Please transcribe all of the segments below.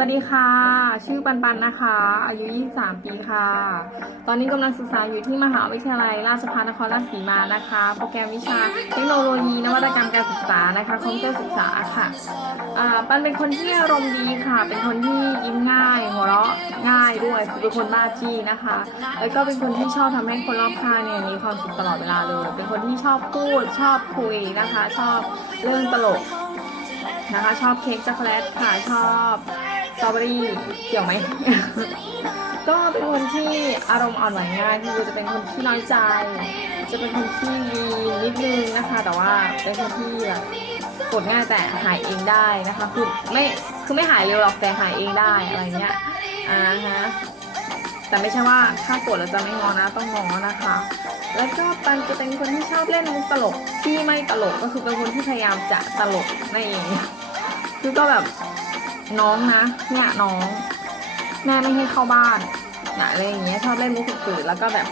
วัสดีค่ะ ชื่อปันปันนะคะ อายุ 23 ปีค่ะ ตอนนี้กำลังศึกษาอยู่ที่มหาวิทยาลัย ราชภัฏนครราชสีมานะคะ โปรแกรมวิชาเทคโนโลยีนวัตกรรมการศึกษานะคะคอมพิวเตอร์ศึกษาค่ะปันเป็นคนที่อารมณ์ดีค่ะ เป็นคนที่ยิ้มง่าย หัวเราะง่ายด้วยคือเป็นคนบ้าจี้นะคะ แล้วก็เป็นคนที่ชอบทำให้คนรอบข้างเนี่ยมีความสุขตลอดเวลาเลย เป็นคนที่ชอบพูด ชอบคุยนะคะ ชอบเรื่องตลกนะคะ ชอบเค้กช็อกโกแลตค่ะ ชอบ ตรอเบอรี่เกี่ยวไหม ก็เป็นคนที่อารมณ์อ่อนไหวง่ายคือจะเป็นคนที่น้อยใจ จะเป็นคนที่วีนนิดนึงนะคะ แต่ว่าเป็นคนที่แบบกดง่ายแต่หายเองได้นะคะ คือไม่คือไม่หายเร็วหรอกแต่หายเองได้อะไรเงี้ยอ่าฮะแต่ไม่ใช่ว่าถ้ากดแล้วจะไม่งอนะต้องงอนะคะ แล้วก็ปันจะเป็นคนที่ชอบเล่นมุกตลกที่ไม่ตลกก็คือเป็นคนที่พยายามจะตลกนั่นเองคือก็แบบ น้องนะ เนี่ยน้อง แม่ไม่ให้เข้าบ้านนะอะไรอย่างเงี้ยชอบเล่นมุกสื่อแล้วก็แบบ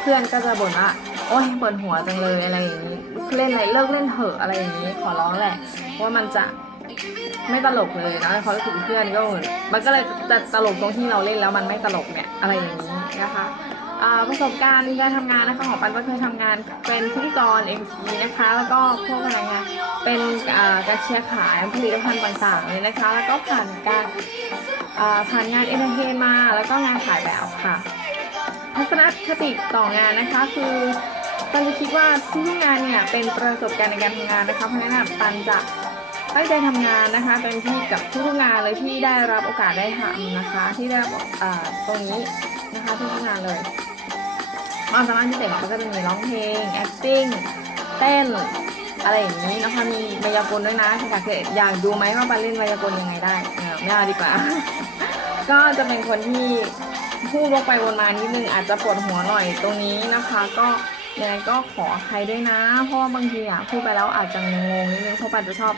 เพื่อนก็จะบ่นว่าโอ๊ยปวดหัวจังเลยอะไรอย่างงี้เล่นอะไรเลิกเล่นเถอะอะไรอย่างงี้ขอร้องแหละว่ามันจะ ไม่ตลกเลยนะเขาถึงเพื่อนก็เหมือนมันก็เลยจะตลกตรงที่เราเล่นแล้วมันไม่ตลกเนี่ยอะไรอย่างนี้นะคะประสบการณ์การทำงานนะคะของปันก็เคยทำงานเป็นพิธีกร MC นะคะ แล้วก็พวกอะไรเงี้ยเป็นการเชียร์ขายผลิตภัณฑ์ต่างๆเลยนะคะ แล้วก็ผ่านการผ่านงานเอนเตอร์เทนมา แล้วก็งานถ่ายแบบค่ะทัศนคติต่องานนะคะคือปันจะคิดว่าทุกงานเนี่ยเป็นประสบการณ์ในการทำงานนะคะเพราะฉะนั้นปันจะ ตั้งใจทำงานนะคะเป็นที่กับทุกงานเลยที่ได้รับโอกาสได้ทำนะคะ ที่ได้รับอ่าตรงนี้นะคะทุกงานเลยความสามารถพิเศษของมันก็จะมีร้องเพลง acting เต้นอะไรอย่างนี้นะคะมีมายากลด้วยนะอยากอยากดูไหมว่าบันเล่นมายากลยังไงได้เออไม่เอาดีกว่า ก็จะเป็นคนที่พูดวกไปวนมานิดนึงอาจจะปวดหัวหน่อยตรงนี้นะคะ ก็ยังไงก็ขออภัยด้วยนะ เพราะว่าบางทีอะพูดไปแล้วอาจจะงงนิดนึงเพราะปันจะชอบ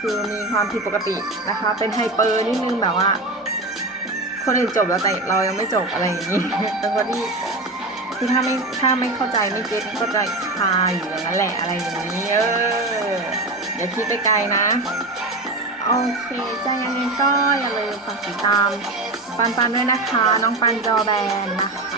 คือมีความผิดปกตินะคะ เป็นไฮเปอร์นิดนึงแบบว่า คนอื่นจบแล้วแต่เรายังไม่จบอะไรอย่างนี้เป็นคนที่คือถ้าไม่ถ้าไม่เข้าใจไม่เก็ตก็จะคาอยู่อย่างนั้นแหละอะไรอย่างนี้เอออย่าคิดไปไกลนะโอเคจ้ายังไงก็อย่าลืมฝากติดตามปันปันด้วยนะคะ น้องปันจอแบนนะคะ